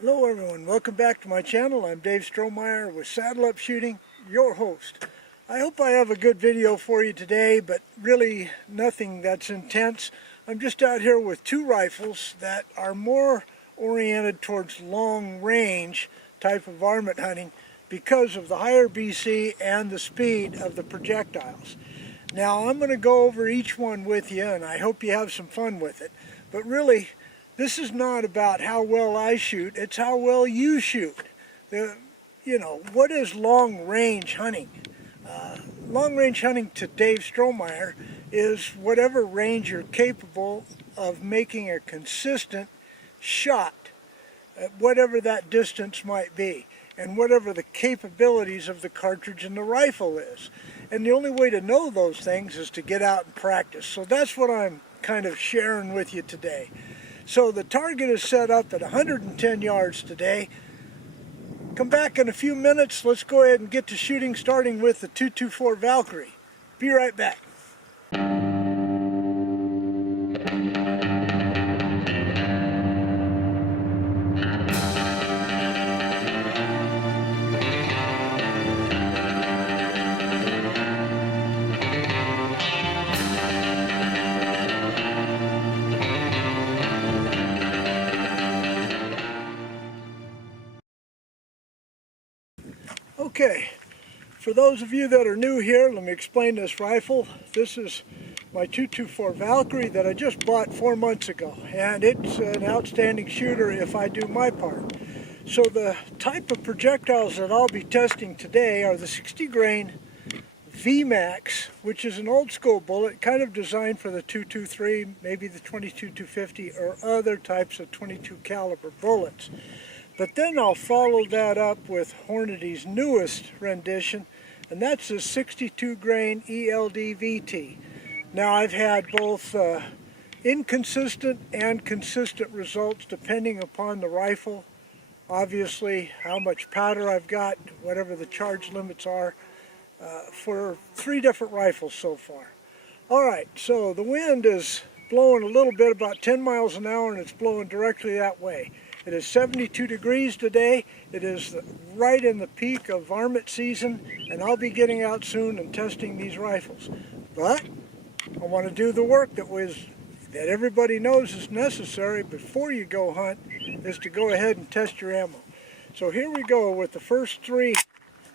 Hello everyone, welcome back to my channel. I'm Dave Strohmeyer with Saddle Up Shooting, your host. I hope I have a good video for you today, but really nothing that's intense. I'm just out here with two rifles that are more oriented towards long range type of varmint hunting because of the higher BC and the speed of the projectiles. Now I'm going to go over each one with you and I hope you have some fun with it. But really, this is not about how well I shoot, it's how well you shoot. What is long-range hunting? Long-range hunting to Dave Strohmeyer is whatever range you're capable of making a consistent shot, at whatever that distance might be, and whatever the capabilities of the cartridge and the rifle is. And the only way to know those things is to get out and practice. So that's what I'm kind of sharing with you today. So the target is set up at 110 yards today. Come back in a few minutes. Let's go ahead and get to shooting, starting with the 224 Valkyrie. Be right back. Okay, for those of you that are new here, let me explain this rifle. This is my 224 Valkyrie that I just bought 4 months ago, and it's an outstanding shooter if I do my part. So the type of projectiles that I'll be testing today are the 60 grain VMAX, which is an old school bullet, kind of designed for the 223, maybe the 22-250 or other types of 22 caliber bullets. But then I'll follow that up with Hornady's newest rendition, and that's a 62 grain ELD VT. Now I've had both inconsistent and consistent results depending upon the rifle. Obviously how much powder I've got, whatever the charge limits are, for 3 different rifles so far. Alright, so the wind is blowing a little bit, about 10 miles an hour, and it's blowing directly that way. It is 72 degrees today. It is right in the peak of varmint season, and I'll be getting out soon and testing these rifles. But I want to do the work that everybody knows is necessary before you go hunt, is to go ahead and test your ammo. So here we go with the first 3,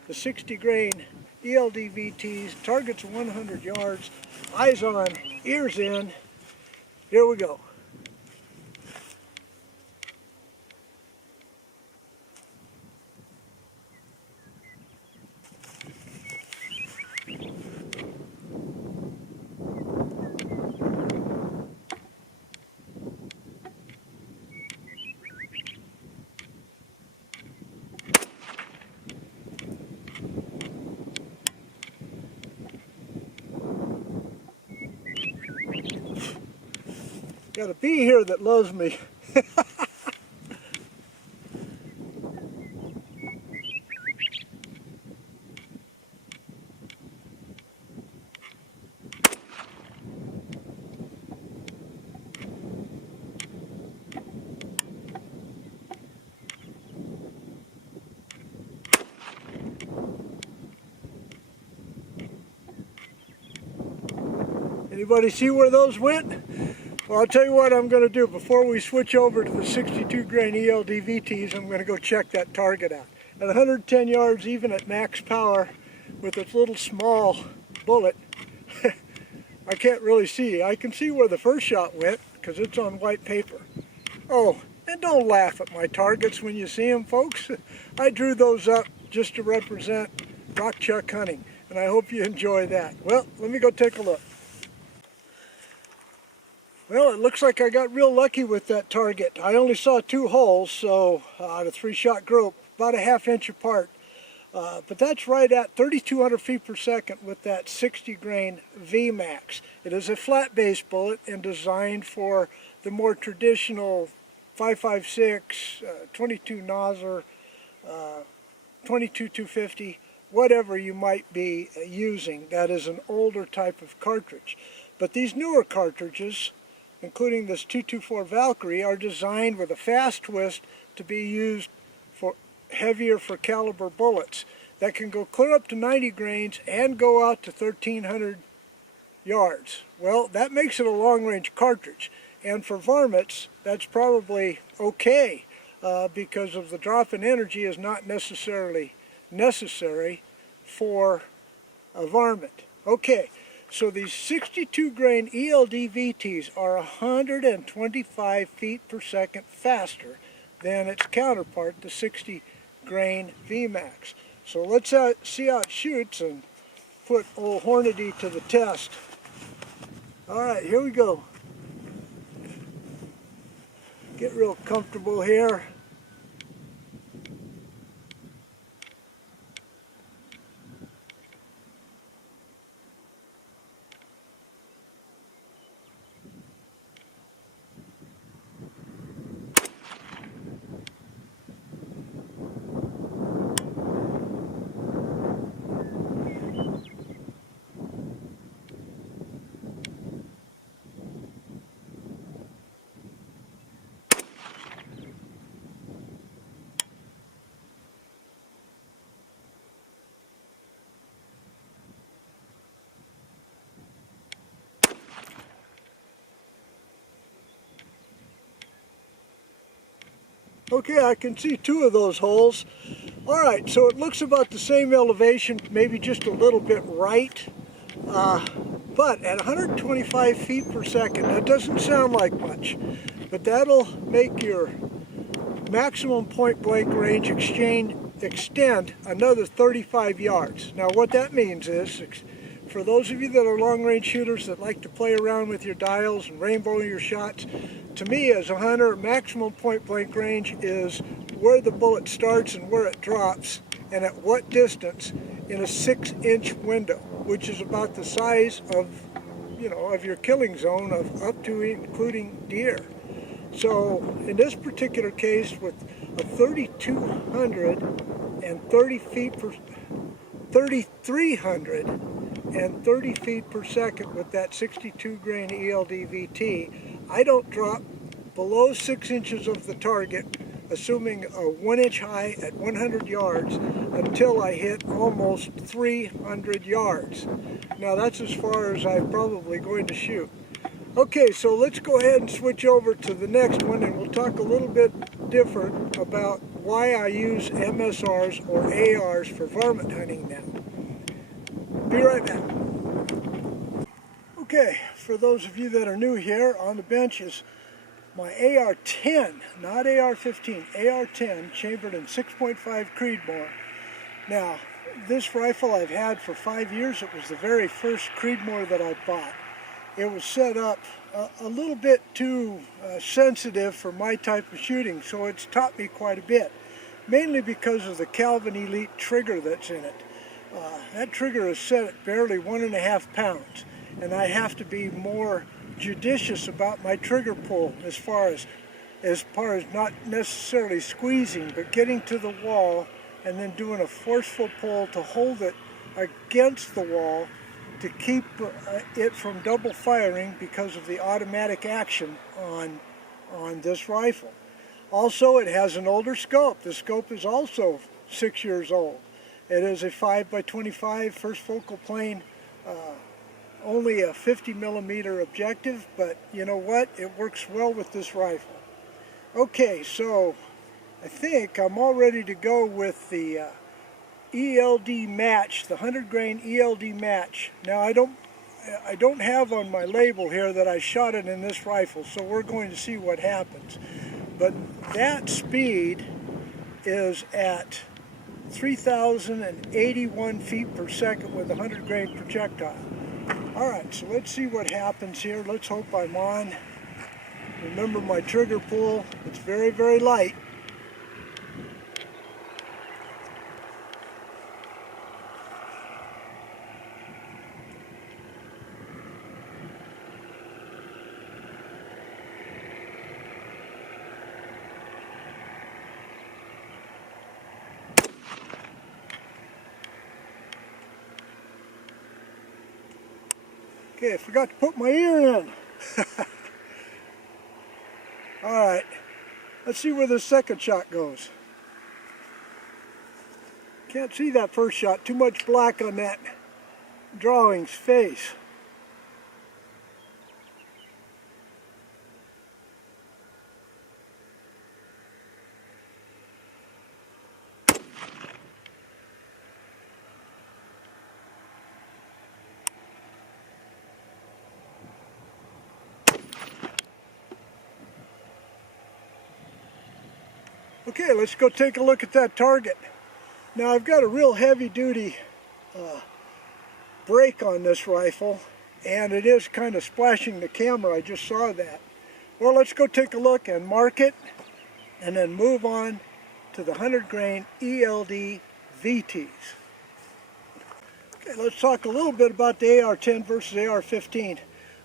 the 60 grain ELD VTs, targets 100 yards, eyes on, ears in. Here we go. Got a bee here that loves me. Anybody see where those went? Well, I'll tell you what I'm going to do. Before we switch over to the 62 grain ELD VTs, I'm going to go check that target out. At 110 yards, even at max power, with its little small bullet, I can't really see. I can see where the first shot went, because it's on white paper. Oh, and don't laugh at my targets when you see them, folks. I drew those up just to represent rock chuck hunting, and I hope you enjoy that. Well, let me go take a look. Well, it looks like I got real lucky with that target. I only saw 2 holes, so out of 3-shot group, about a ½ inch apart. But that's right at 3,200 feet per second with that 60 grain VMAX. It is a flat base bullet and designed for the more traditional 5.56, 22 Nosler, 22-250, whatever you might be using. That is an older type of cartridge. But these newer cartridges, including this 224 Valkyrie, are designed with a fast twist to be used for heavier for caliber bullets that can go clear up to 90 grains and go out to 1,300 yards. Well, that makes it a long-range cartridge, and for varmints that's probably okay because of the drop in energy is not necessarily necessary for a varmint. Okay, so these 62 grain ELD VTs are 125 feet per second faster than its counterpart, the 60 grain VMAX. So let's see how it shoots and put old Hornady to the test. Alright, here we go. Get real comfortable here. Okay, I can see two of those holes. Alright, so it looks about the same elevation, maybe just a little bit right. But at 125 feet per second, that doesn't sound like much, but that'll make your maximum point blank range extend another 35 yards. Now what that means is, for those of you that are long range shooters that like to play around with your dials and rainbow your shots, to me as a hunter, maximum point blank range is where the bullet starts and where it drops and at what distance in a 6-inch window, which is about the size of, of your killing zone of up to including deer. So in this particular case with a 3,330 feet per second with that 62 grain ELD VT, I don't drop below 6 inches of the target, assuming a 1-inch high at 100 yards, until I hit almost 300 yards. Now that's as far as I'm probably going to shoot. Okay, so let's go ahead and switch over to the next one, and we'll talk a little bit different about why I use MSRs or ARs for varmint hunting now. Be right back. Okay, for those of you that are new here, on the bench is my AR-10, not AR-15, AR-10 chambered in 6.5 Creedmoor. Now, this rifle I've had for 5 years. It was the very first Creedmoor that I bought. It was set up a little bit too sensitive for my type of shooting, so it's taught me quite a bit, mainly because of the Calvin Elite trigger that's in it. That trigger is set at barely 1.5 pounds, and I have to be more judicious about my trigger pull as far as not necessarily squeezing, but getting to the wall and then doing a forceful pull to hold it against the wall to keep it from double firing because of the automatic action on this rifle. Also, it has an older scope. The scope is also 6 years old. It is a 5x25 first focal plane, only a 50 millimeter objective, but you know what? It works well with this rifle. Okay, so I think I'm all ready to go with the ELD match, the 100 grain ELD match. Now I don't have on my label here that I shot it in this rifle, so we're going to see what happens. But that speed is at 3,081 feet per second with a 100 grain projectile. Alright, so let's see what happens here. Let's hope I'm on. Remember my trigger pull, it's very, very light. Okay, I forgot to put my ear in. Alright, let's see where the second shot goes. Can't see that first shot, too much black on that drawing's face. Okay, let's go take a look at that target. Now I've got a real heavy-duty brake on this rifle, and it is kind of splashing the camera. I just saw that. Well, let's go take a look and mark it, and then move on to the 100 grain ELD VTs. Okay, let's talk a little bit about the AR-10 versus AR-15.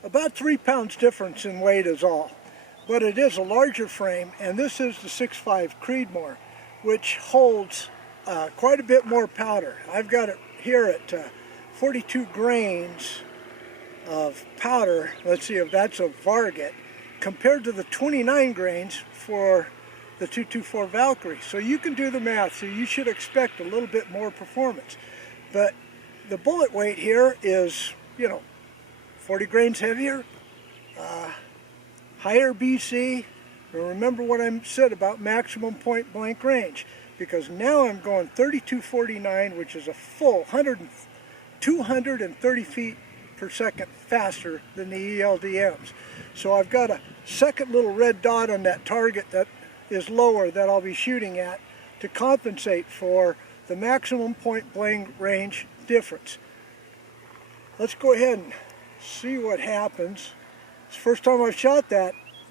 About 3 pounds difference in weight is all. But it is a larger frame, and this is the 6.5 Creedmoor, which holds quite a bit more powder. I've got it here at 42 grains of powder. Let's see if that's a Varmint, compared to the 29 grains for the 224 Valkyrie. So you can do the math, so you should expect a little bit more performance. But the bullet weight here is, 40 grains heavier. Higher BC, remember what I said about maximum point blank range, because now I'm going 32.49, which is a full 230 feet per second faster than the ELDMs. So I've got a second little red dot on that target that is lower that I'll be shooting at to compensate for the maximum point blank range difference. Let's go ahead and see what happens. It's the first time I've shot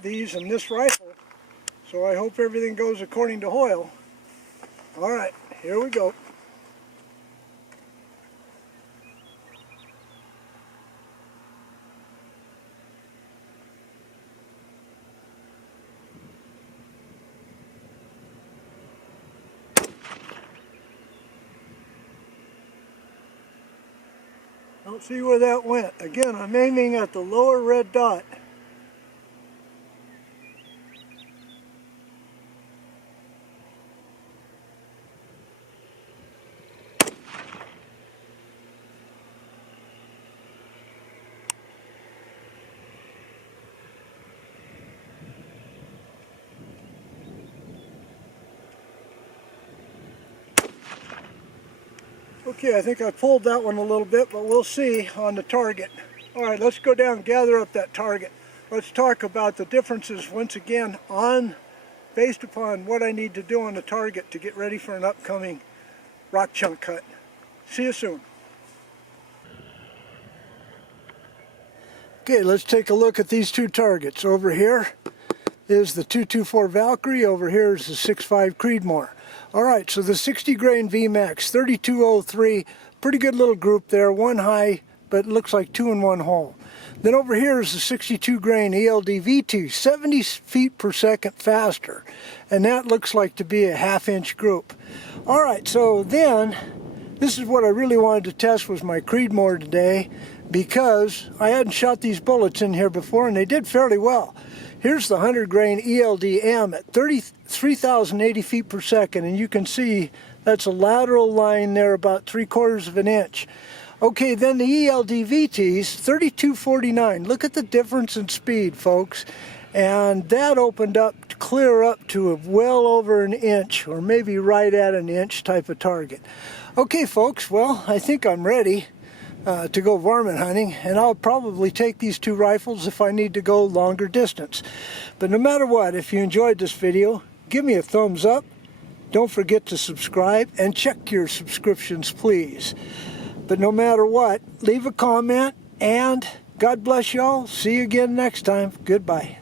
these in this rifle, so I hope everything goes according to Hoyle. Alright, here we go. Don't see where that went. Again, I'm aiming at the lower red dot. Okay, I think I pulled that one a little bit, but we'll see on the target. Alright, let's go down and gather up that target. Let's talk about the differences once again based upon what I need to do on the target to get ready for an upcoming rock chunk cut. See you soon. Okay, let's take a look at these two targets. Over here is the 224 Valkyrie, over here is the 6.5 Creedmoor. Alright, so the 60 grain VMAX, 3203, pretty good little group there, one high, but it looks like 2 in 1 hole. Then over here is the 62 grain ELD V2, 70 feet per second faster, and that looks like to be a half-inch group. Alright, so then, this is what I really wanted to test was my Creedmoor today, because I hadn't shot these bullets in here before, and they did fairly well. Here's the 100 grain ELDM at 3,080 feet per second, and you can see that's a lateral line there about 3/4 of an inch. Okay, then the ELD VTs, 3249. Look at the difference in speed, folks. And that opened up to clear up to well over an inch, or maybe right at an inch type of target. Okay, folks, well, I think I'm ready to go varmint hunting, and I'll probably take these two rifles if I need to go longer distance. But no matter what, if you enjoyed this video, give me a thumbs up. Don't forget to subscribe, and check your subscriptions, please. But no matter what, leave a comment, and God bless y'all. See you again next time. Goodbye.